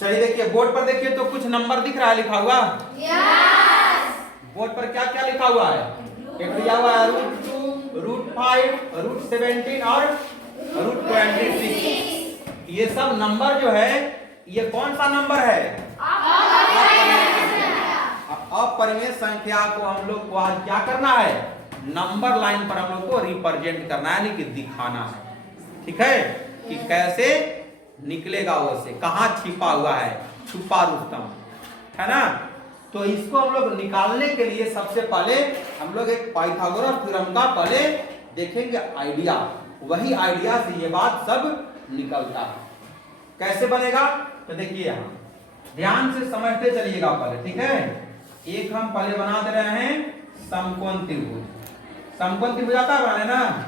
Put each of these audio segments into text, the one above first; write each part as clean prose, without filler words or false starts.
चलिए देखिए बोर्ड पर, देखिए तो कुछ नंबर दिख रहा है लिखा हुआ। बोर्ड पर क्या क्या लिखा हुआ है? एक दिया हुआ है √2, √5, √17 और √26। ये सब नंबर जो है ये कौन सा नंबर है? अपरिमेय संख्या को हम लोग को आज क्या करना है? नंबर लाइन पर हम लोग को रिप्रेजेंट करना है, यानी कि दिखाना है। ठीक है कि कैसे निकलेगा वो से, कहाँ छिपा हुआ है, छुपा रुस्तम, है ना। तो इसको हम लोग निकालने के लिए सबसे पहले हम लोग एक पाइथागोरस थ्योरम का पहले देखेंगे आइडिया। वही आइडिया से ये बात सब निकलता है। कैसे बनेगा? तो देखिए यहाँ ध्यान से समझते चलिएगा पहले, ठीक है। एक हम पहले बना दे रहे हैं समकोण त्रिभुज। समकोण त्रिभुज आता है बनाने ना?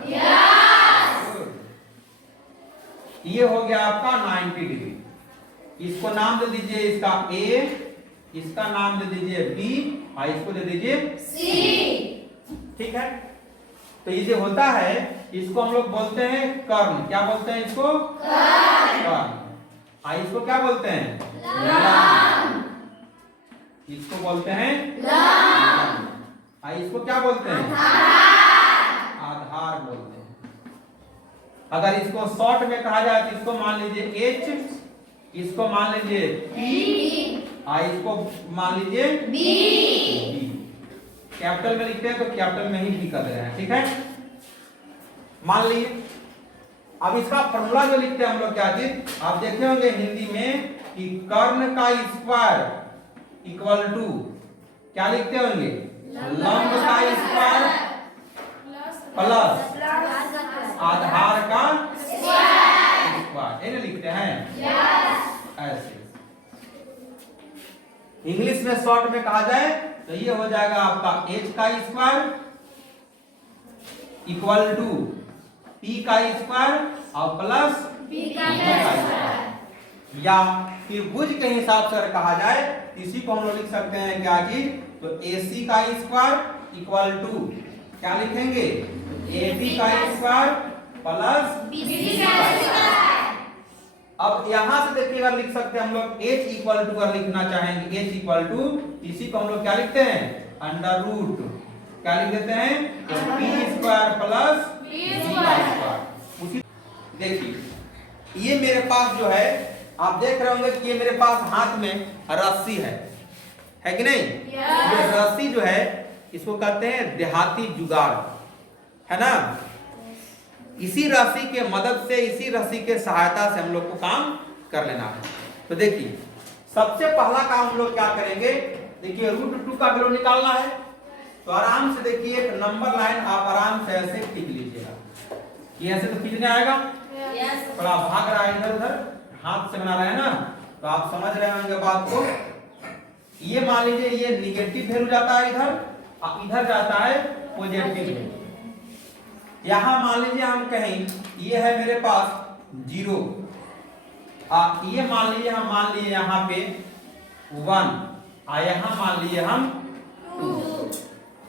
ये हो गया आपका 90 डिग्री। इसको नाम दे दीजिए इसका A, इसका नाम दे दीजिए B और इसको दे दीजिए C। ठीक है। तो ये जो होता है इसको हम लोग बोलते हैं कर्ण। क्या बोलते हैं इसको? कर्ण। इसको क्या बोलते हैं? लंब। इसको बोलते हैं लंब। इसको क्या बोलते हैं? आधार बोलते हैं। अगर इसको शॉर्ट में कहा जाए तो इसको मान लीजिए H, इसको मान लीजिए P और इसको मान लीजिए B। कैपिटल में लिखते हैं तो कैपिटल में ही B कर रहे हैं, ठीक है। मान लीजिए अब इसका फॉर्मूला जो लिखते हैं हम लोग क्या चीज आप देखे होंगे हिंदी में कि कर्ण का स्क्वायर इक्वल टू क्या लिखते होंगे? लंब का स्क्वायर प्लस आधार का स्क्वायर, ये लिखते हैं ऐसे। इंग्लिश में शॉर्ट में कहा जाए तो ये हो जाएगा आपका h का स्क्वायर इक्वल टू p का स्क्वायर और प्लस b का स्क्वायर। या त्रिभुज के हिसाब से अगर कहा जाए इसी को हम लोग लिख सकते हैं क्या जी? तो AC का स्क्वायर इक्वल टू क्या लिखेंगे? AB का स्क्वायर प्लस BC का स्क्वायर। अब यहां से देखिए अगर लिख सकते हैं हम लोग H इक्वल टू अगर लिखना चाहेंगे H इक्वल टू इसी को हम लोग क्या लिखते हैं? अंडर रूट क्या लिख देते हैं? P स्क्वायर प्लस B का स्क्वायर। उसी देखिए ये मेरे पास जो है आप देख रहे होंगे कि ये मेरे पास हाथ में रस्सी है कि नहीं? ये रस्सी जो है इसको कहते हैं देहाती जुगाड़, है ना। इसी राशि के मदद से, इसी राशि के सहायता से हम लोग को काम कर लेना है। तो देखिए सबसे पहला काम हम लोग क्या करेंगे? देखिए √2 का वैल्यू निकालना है। तो आराम से देखिए एक नंबर लाइन आप आराम से ऐसे खींच लीजिएगा। ये ऐसे तो खींचने आएगा? थोड़ा भाग रहा है इधर उधर, हाथ से बना रहे हैं ना, तो आप समझ रहे होंगे बात को। ये मान लीजिए ये निगेटिव वैल्यू जाता है इधर, इधर जाता है पॉजिटिव वैल्यू। यहां मान लीजिए हम कहें ये है मेरे पास 0, ये मान लीजिए हम मान लिए यहाँ पे 1 और यहाँ मान लिए हम 2।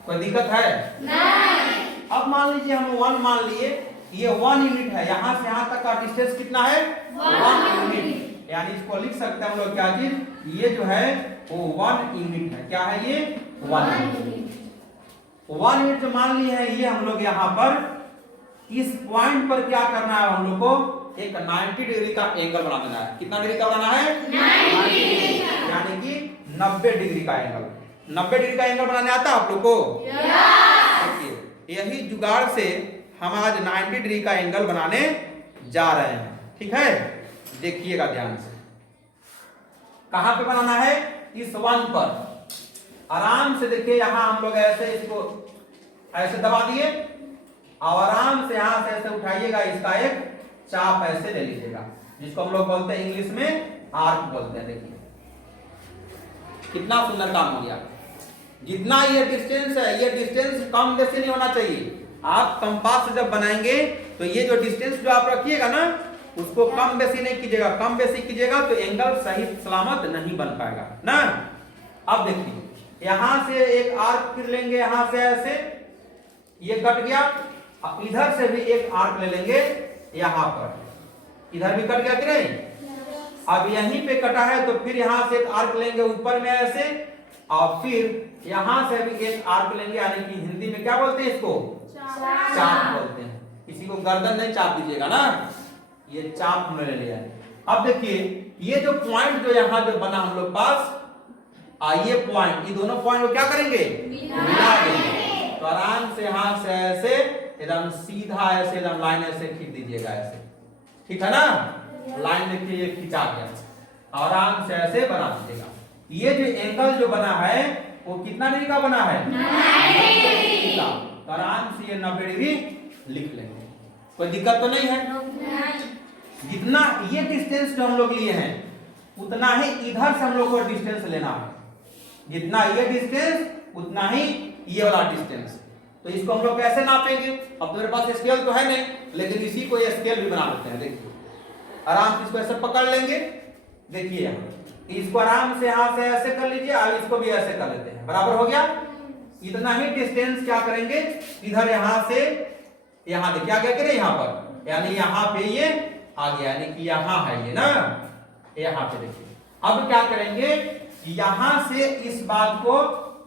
कोई दिक्कत है? नहीं। अब मान लीजिए हम 1 मान लिए, ये 1 यूनिट है, यहाँ से यहाँ तक का डिस्टेंस कितना है? 1 यूनिट। यानी इसको लिख सकते हैं हम लोग क्या चीज? ये जो है वो 1 यूनिट है। क्या है ये? 1 यूनिट। 1 यूनिट जो मान लिए है ये हम लोग यहाँ पर इस पॉइंट पर क्या करना है? हम लोग को एक 90 डिग्री का एंगल बना देना है। कितना डिग्री का बनाना है? 90 डिग्री, यानी कि 90 डिग्री का एंगल। 90 डिग्री का एंगल बनाने आता है आप लोग को? देखिए यही जुगाड़ से हम आज 90 डिग्री का एंगल बनाने जा रहे हैं, ठीक है। देखिएगा ध्यान से, कहां पे बनाना है? इस 1 पर। आराम से देखिए यहां हम लोग ऐसे इसको ऐसे दबा दिए और आराम से यहां से ऐसे उठाइएगा, इसका एक चाप ऐसे ले लीजिएगा, जिसको हम लोग बोलते हैं इंग्लिश में आर्क बोलते हैं। देखिए कितना सुंदर काम हो गया। जितना ये डिस्टेंस है ये डिस्टेंस कम बेसी नहीं होना चाहिए। आप कंपास से जब बनाएंगे तो ये जो डिस्टेंस जो आप रखिएगा ना उसको कम बेसी नहीं कीजिएगा। कम बेसी कीजिएगा तो एंगल सही सलामत नहीं बन पाएगा ना। अब देखिए यहां से एक आर्क फिर लेंगे, यहां से ऐसे ये कट गया, इधर से भी एक आर्क ले लेंगे यहां पर, इधर भी कट गया कि नहीं? अब यहीं पे कटा है तो फिर यहां से एक आर्क लेंगे ऊपर में ऐसे, और फिर यहां से भी एक आर्क लेंगे, यानी कि हिंदी में क्या बोलते हैं इसको, चाप बोलते हैं। किसी को गर्दन नहीं चाप दीजिएगा ना, ये चाप हमने ले लिया है। अब देखिए ये जो पॉइंट जो यहाँ जो बना हम लोग पास, ये पॉइंट, ये दोनों पॉइंट को क्या करेंगे, मिला देंगे। तो आराम से यहाँ से ऐसे एकदम सीधा ऐसे एकदम लाइन ऐसे खींच दीजिएगा ऐसे, ठीक है ना। लाइन देखिए ये खींचा गया, आराम से ऐसे बना दीजिएगा। ये जो एंगल जो बना है वो कितना डिग्री का बना है, 90 डिग्री का। तो आराम से ये 90 डिग्री लिख लेंगे, कोई दिक्कत तो नहीं है। जितना ये डिस्टेंस जो हम लोग लिए हैं उतना ही इधर से हम लोग को डिस्टेंस लेना है, जितना ये डिस्टेंस उतना ही ये वाला डिस्टेंस। तो इसको हम लोग कैसे नापेंगे, अब तो मेरे पास स्केल तो है नहीं, लेकिन इसी को ये स्केल भी बना लेते हैं। देखिए आराम से इसको ऐसे पकड़ लेंगे, देखिए इसको आराम से यहां से ऐसे कर लीजिए, अब इसको भी ऐसे कर लेते हैं, बराबर हो गया। इतना ही डिस्टेंस क्या करेंगे, इधर यहां से यहां देखिए आ गया कि नहीं, यहां पर यानी यहां पे ये आ गया, यानी कि यहां है ये ना, यहां पे देखिए। अब क्या करेंगे, यहां से इस बात को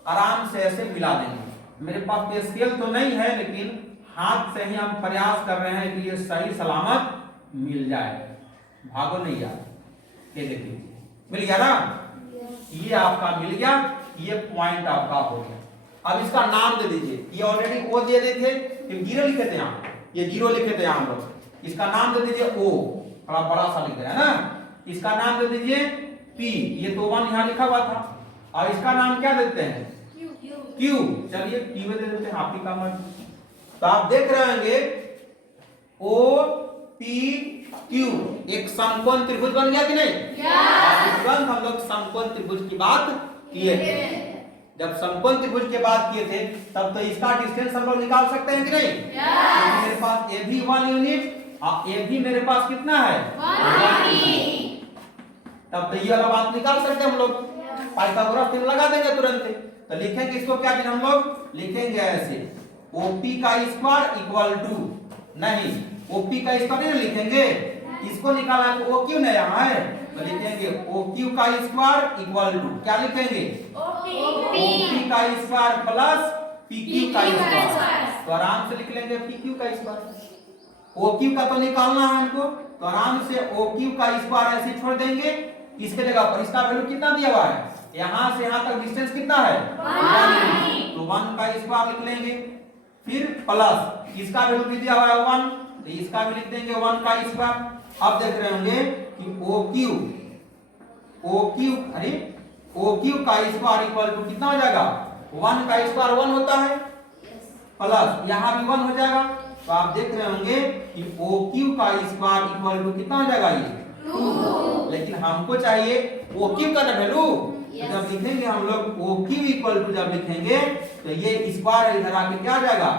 आराम से ऐसे मिला देंगे। मेरे पास ये स्केल तो नहीं है, लेकिन हाथ से ही हम प्रयास कर रहे हैं कि ये सही सलामत मिल जाए, भागो नहीं यार। ये देखिए मिल गया ना, ये आपका मिल गया, ये पॉइंट आपका हो गया। अब इसका नाम दे दीजिए, ये ऑलरेडी ओ दे देते थे, ये जीरो लिखे थे यहाँ, ये जीरो लिखे थे यहाँ हम लोग। इसका नाम दे दीजिए ओ, थोड़ा बड़ा सा लिख रहे हैं ना। इसका नाम दे दीजिए पी, ये तो 1 यहाँ लिखा हुआ था। और इसका नाम क्या देते हैं, क्यू। चलिए क्यू दे देते हैं, आप ही का मर्जी। तो आप देख रहे होंगे ओ पी क्यू एक समकोण त्रिभुज बन गया कि नहीं। तुरंत हम लोग समकोण त्रिभुज की बात किए थे। जब समकोण त्रिभुज की बात किए थे तब तो इसका डिस्टेंस हम लोग निकाल सकते हैं कि नहीं। तो मेरे पास ए भी 1 यूनिट और ए भी मेरे पास कितना है 1 यूनिट। तब तो ये वाला बात निकाल सकते हैं हम लोग, पाइथागोरस थ्योरम लगा देंगे तुरंत। तो लिखेंगे इसको क्या, हम लोग लिखेंगे ऐसे OP का स्क्वायर इक्वल टू, नहीं OP का स्क्वायर नहीं लिखेंगे, इसको निकाला तो OQ नहीं यहाँ है, तो लिखेंगे OQ का स्क्वायर इक्वल टू क्या लिखेंगे, OP का स्क्वायर प्लस PQ का स्क्वायर। तो आराम से लिख लेंगे PQ का स्क्वायर। OQ का तो निकालना है हमको, तो आराम से OQ का स्क्वायर ऐसे छोड़ देंगे। इसके जगह पर इसका वैल्यू कितना दिया हुआ है, यहां से यहां तक डिस्टेंस कितना है 1, तो 1 का स्क्वायर लिख लेंगे। फिर प्लस इसका वैल्यू भी दिया हुआ है 1, तो इसका भी लिख देंगे 1 का स्क्वायर। अब देख रहे होंगे कि OQ का स्क्वायर इक्वल टू कितना हो जाएगा, 1 का स्क्वायर 1 होता है, प्लस यहाँ भी 1 हो जाएगा। तो आप देख रहे होंगे कि OQ का स्क्वायर इक्वल टू कितना हो जाएगा, ये 2। लेकिन हमको चाहिए OQ का वैल्यू, जब लिखेंगे हम लोग OQ इक्वल टू जब लिखेंगे तो ये स्क्वायर इधर आके क्या आ जाएगा,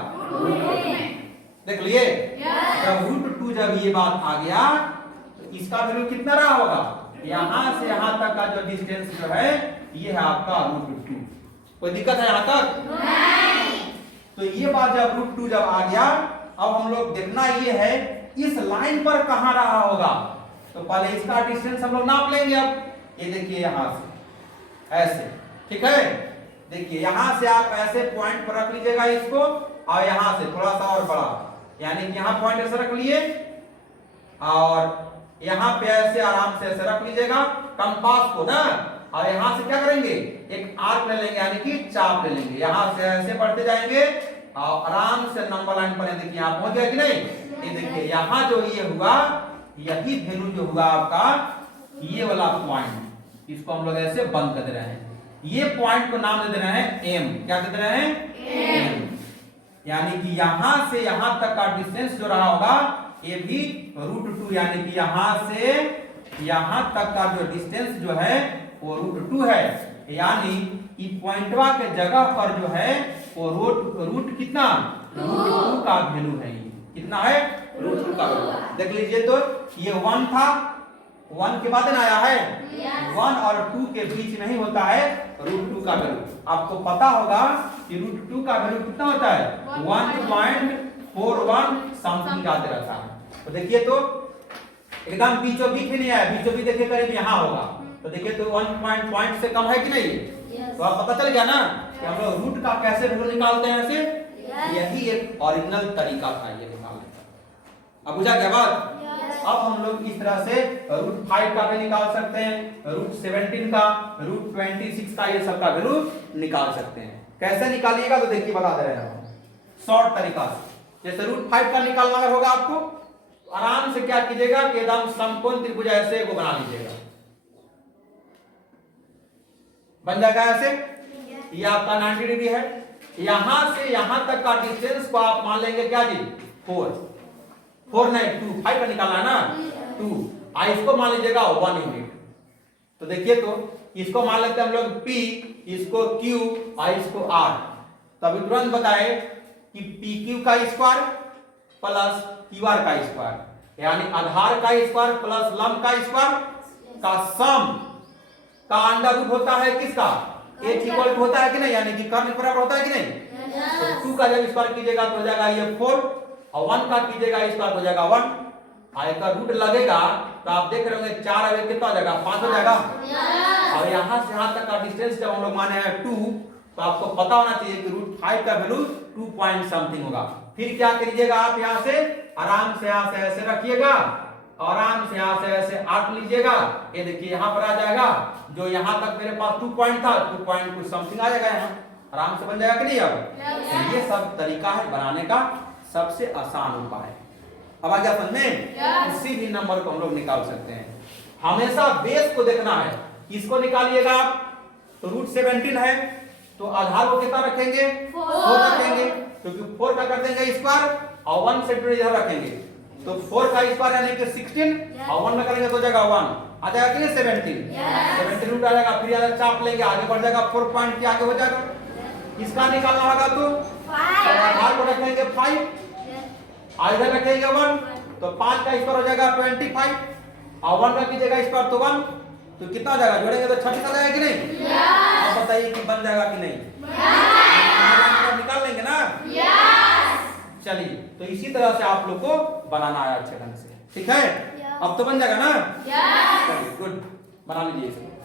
देख लिए। जब √2 जब ये बात आ गया तो इसका वैल्यू कितना रहा होगा, यहां से यहां तक का जो डिस्टेंस जो है ये है आपका √2। कोई दिक्कत है यहां तक नहीं। तो ये बात जब √2 जब आ गया, अब हम लोग देखना ये है इस लाइन पर कहां रहा होगा। तो पहले इसका डिस्टेंस हम लोग नाप लेंगे। अब ये देखिए यहां से ऐसे, ठीक है। देखिए यहां से आप ऐसे पॉइंट पर रख लीजिएगा इसको, और यहां से थोड़ा सा और बड़ा, यानी कि यहां पॉइंट ऐसे रख लिए और यहां पे ऐसे आराम से ऐसे रख लीजिएगा कंपास को ना, और यहां से क्या करेंगे एक आर्क ले लेंगे, यानी कि चाप ले लेंगे। यहां से ऐसे बढ़ते जाएंगे और आराम से नंबर लाइन पर देखिए यहां पहुंच गया कि नहीं। ये देखिए यहां जो ये हुआ, यही धेनु जो हुआ आपका ये वाला पॉइंट, इसको हम लोग ऐसे बंद कर दे रहे हैं। ये पॉइंट को नाम दे रहे हैं M। क्या दे रहे हैं M। यानी कि यहां से यहां तक का डिस्टेंस जो रहा होगा ये भी √2, यानी कि यहां से यहां तक का जो डिस्टेंस जो है वो √2 है। यानी कि पॉइंटवा के जगह पर जो है वो रूट कितना √2 का वैल्यू है। कितना है √2 का वैल्यू। देख लीजिए तो ये 1 था, 1 के बाद ना आया है, 1 और 2 के बीच में ही होता है √2 का वैल्यू। आपको पता होगा कि √2 का वैल्यू कितना होता है 1.41 समथिंग आते रहता है। तो देखिए तो एकदम बीचों बीच भी नहीं आया, बीचों बीच देखिए करीब यहाँ होगा, तो देखिए तो 1 पॉइंट से कम है कि नहीं? तो आप पता चल गया ना कि हम लोग रूट का कैसे वैल्यू निकालते हैं ऐसे। यही एक ओरिजिनल तरीका था ये निकालने का। अब बुझा क्या बात? अब हम लोग इस तरह से रूट 5 का भी निकाल सकते हैं, रूट 17 का, रूट 26 का, ये सब का वैल्यू निकाल सकते हैं। कैसे निकालिएगा तो देखिए बता दे रहे हैं हम शॉर्ट तरीका से। जैसे रूट 5 का निकालना अगर होगा आपको, आराम से क्या कीजिएगा कि एकदम समकोण त्रिभुज ऐसे को बना लीजिएगा, बन जाएगा ऐसे। ये आपका 90 डिग्री है, यहां से यहां तक का डिस्टेंस को आप मान लेंगे क्या जी? 4 नहीं 2, 5 का निकालना है ना 2, इसको मान लीजिएगा 1 यूनिट। तो देखिए तो इसको मान लेते हैं हम लोग P, इसको Q और इसको R। तो अभी तुरंत बताए कि PQ का स्क्वायर प्लस QR का स्क्वायर, यानी आधार का स्क्वायर प्लस लंब का स्क्वायर का सम का अंडर रूट होता है किसका? h इक्वल टू होता है कि नहीं, यानी कि कर्ण बराबर होता है कि नहीं? तो 2 का जब स्क्वायर कीजिएगा तो हो जाएगा ये 4, और 1 का कीजिएगा स्क्वायर हो जाएगा 1, और का रूट लगेगा तो आप देख रहे होंगे 4 अवे कितना हो जाएगा? 5 हो जाएगा। और यहां से यहां तक का डिस्टेंस जब हम लोग माने हैं 2, तो आपको पता होना चाहिए कि रूट 5 का वैल्यू 2 पॉइंट समथिंग होगा। फिर क्या करिएगा आप यहां से आराम से यहां से ऐसे रखिएगा, आराम से यहां से ऐसे 8 लीजिएगा, ये देखिए यहां पर आ जाएगा, जो यहां तक मेरे पास 2 पॉइंट था 2 पॉइंट कुछ समथिंग आ जाएगा, यहां आराम से बन जाएगा कि नहीं? अब ये सब तरीका है बनाने का, सबसे आसान उपाय। अब आ गया समझ में? किसी भी नंबर को हम लोग निकाल सकते हैं, हमेशा बेस को देखना है। इसको निकालिएगा आप तो रूट 17 है, तो आधार को कितना रखेंगे? 4 रखेंगे, क्योंकि 4 का कर देंगे स्क्वायर और 1 सेंटीमीटर इधर रखेंगे, तो 4 का स्क्वायर यानी कि 16 और 1 में करेंगे तो जाएगा 1, आ जाएगा कि नहीं? 17 रूट आ जाएगा, फिर आधा चाप लेंगे, आगे बढ़ जाएगा 4 पॉइंट के आगे हो जाएगा। इसका निकालना होगा तो आधार को रखेंगे 5, इधर रखेंगे 1, तो 5 का स्क्वायर हो जाएगा 25, और 1 का कीजिएगा स्क्वायर तो 1, तो कितना हो जाएगा? जोड़ेंगे तो 26 आ जाएगा कि नहीं? आप बताइए कि बन जाएगा कि नहीं? निकाल लेंगे ना? चलिए, तो इसी तरह से आप लोग को बनाना है अच्छे ढंग से, ठीक है? अब तो बन जाएगा ना? चलिए गुड, बना लीजिए इसको।